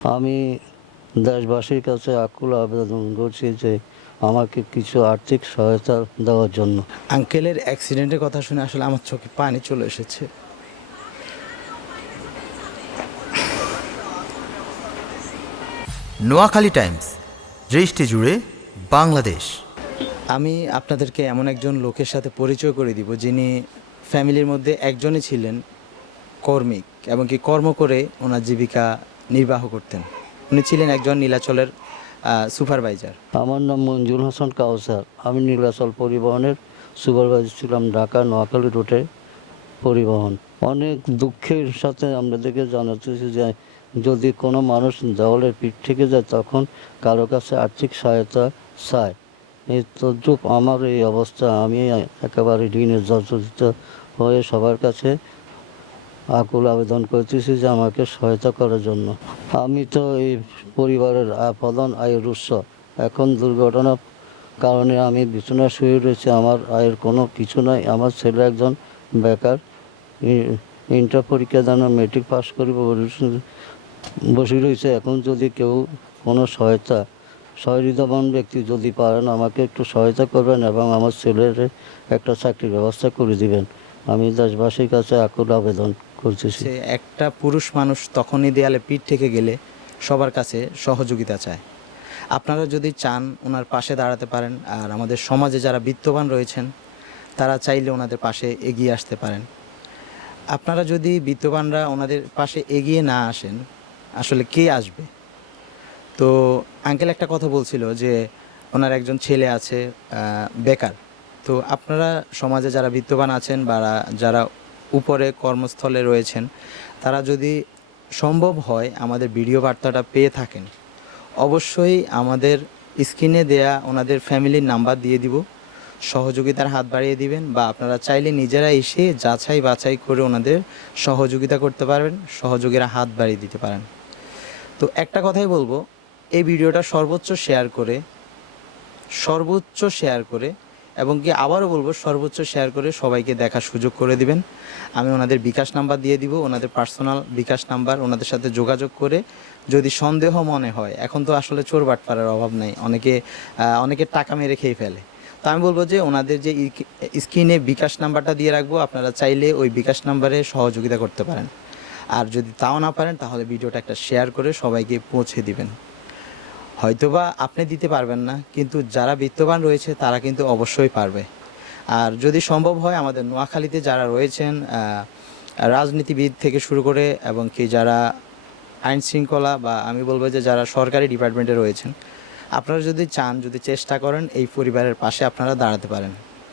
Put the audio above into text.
আমি দেশবাসীর কাছে আকুল আবেদন করছি যে আমাকে কিছু আর্থিক সহায়তা দেওয়ার জন্য। আঙ্কেলের অ্যাক্সিডেন্টের কথা শুনে আসলে আমার চোখে পানি চলে এসেছে। নোয়াখালী টাইমস, দৃষ্টি জুড়ে বাংলাদেশ। আমি আপনাদেরকে এমন একজন লোকের সাথে পরিচয় করে দিব যিনি ফ্যামিলির মধ্যে একজনই ছিলেন কর্মিক এবং কি কর্ম করে ওনার জীবিকা নির্বাহ করতেন। উনি ছিলেন একজন নীলাচলের সুপারভাইজার। আমার নাম মঞ্জুর হাসান কাউসার। আমি নীলাচল পরিবহনের সুপারভাইজার ছিলাম, ঢাকা নোয়াখালী রুটে পরিবহন। অনেক দুঃখের সাথে আমাদেরকে জানাতেছি যে যদি কোনো মানুষ দেওয়ালের পিঠ থেকে যায় তখন কারো কাছে আর্থিক সহায়তা চায়। এই তদ্রুপ আমার এই অবস্থা, আমি একেবারে ঋণের জর্জরিত হয়ে সবার কাছে আকুল আবেদন করতেছি যে আমাকে সহায়তা করার জন্য। আমি তো এই পরিবারের প্রধান আয়ের উৎস। এখন দুর্ঘটনার কারণে আমি বিছানায় শুয়ে রয়েছি, আমার আয়ের কোনো কিছু নাই। আমার ছেলে একজন বেকার, ইন্টার পরীক্ষা দেন মেট্রিক পাস করে বসে রয়েছে। এখন যদি কেউ কোনো সহায়তা, সহৃদয়বান ব্যক্তি যদি পারেন আমাকে একটু সহায়তা করবেন এবং আমার ছেলের একটা চাকরির ব্যবস্থা করে দিবেন, আমি দেশবাসীর কাছে আকুল আবেদন করতেছি। সে একটা পুরুষ মানুষ তখনই দেয়ালে পিঠ থেকে গেলে সবার কাছে সহযোগিতা চায়। আপনারা যদি চান ওনার পাশে দাঁড়াতে পারেন, আর আমাদের সমাজে যারা বিত্তবান রয়েছেন তারা চাইলে ওনাদের পাশে এগিয়ে আসতে পারেন। আপনারা যদি বিত্তবানরা ওনাদের পাশে এগিয়ে না আসেন, আসলে কে আসবে? তো আঙ্কেল একটা কথা বলছিল যে ওনার একজন ছেলে আছে বেকার। তো আপনারা সমাজে যারা বিত্তবান আছেন বা যারা উপরে কর্মস্থলে রয়েছেন, তারা যদি সম্ভব হয় আমাদের ভিডিও বার্তাটা পেয়ে থাকেন, অবশ্যই আমাদের স্ক্রিনে দেয়া ওনাদের ফ্যামিলির নাম্বার দিয়ে দিব, সহযোগিতার হাত বাড়িয়ে দিবেন, বা আপনারা চাইলে নিজেরা এসে যাচাই বাছাই করে ওনাদের সহযোগিতা করতে পারবেন, সহযোগীরা হাত বাড়িয়ে দিতে পারেন। তো একটা কথাই বলবো, এই ভিডিওটা সর্বোচ্চ শেয়ার করে এবং কি আবারও বলবো সর্বোচ্চ শেয়ার করে সবাইকে দেখার সুযোগ করে দিবেন। আমি ওনাদের বিকাশ নাম্বার দিয়ে দিব, ওনাদের পার্সোনাল বিকাশ নাম্বার। ওনাদের সাথে যোগাযোগ করে যদি সন্দেহ মনে হয়, এখন তো আসলে চোর বাটপাড়ার অভাব নেই, অনেকে টাকা মেরে খেয়ে ফেলে। তো আমি বলবো যে ওনাদের যে স্ক্রিনে বিকাশ নাম্বারটা দিয়ে রাখবো, আপনারা চাইলে ওই বিকাশ নাম্বারে সহযোগিতা করতে পারেন। আর যদি তাও না পারেন তাহলে ভিডিওটা একটা শেয়ার করে সবাইকে পৌঁছে দিবেন। হয়তোবা আপনি দিতে পারবেন না, কিন্তু যারা বিত্তবান রয়েছে তারা কিন্তু অবশ্যই পারবে। আর যদি সম্ভব হয় আমাদের নোয়াখালীতে যারা রয়েছেন রাজনীতিবিদ থেকে শুরু করে এবং কি যারা আইন শৃঙ্খলা বা আমি বলবো যে যারা সরকারি ডিপার্টমেন্টে রয়েছেন, আপনারা যদি চান, যদি চেষ্টা করেন, এই পরিবারের পাশে আপনারা দাঁড়াতে পারেন।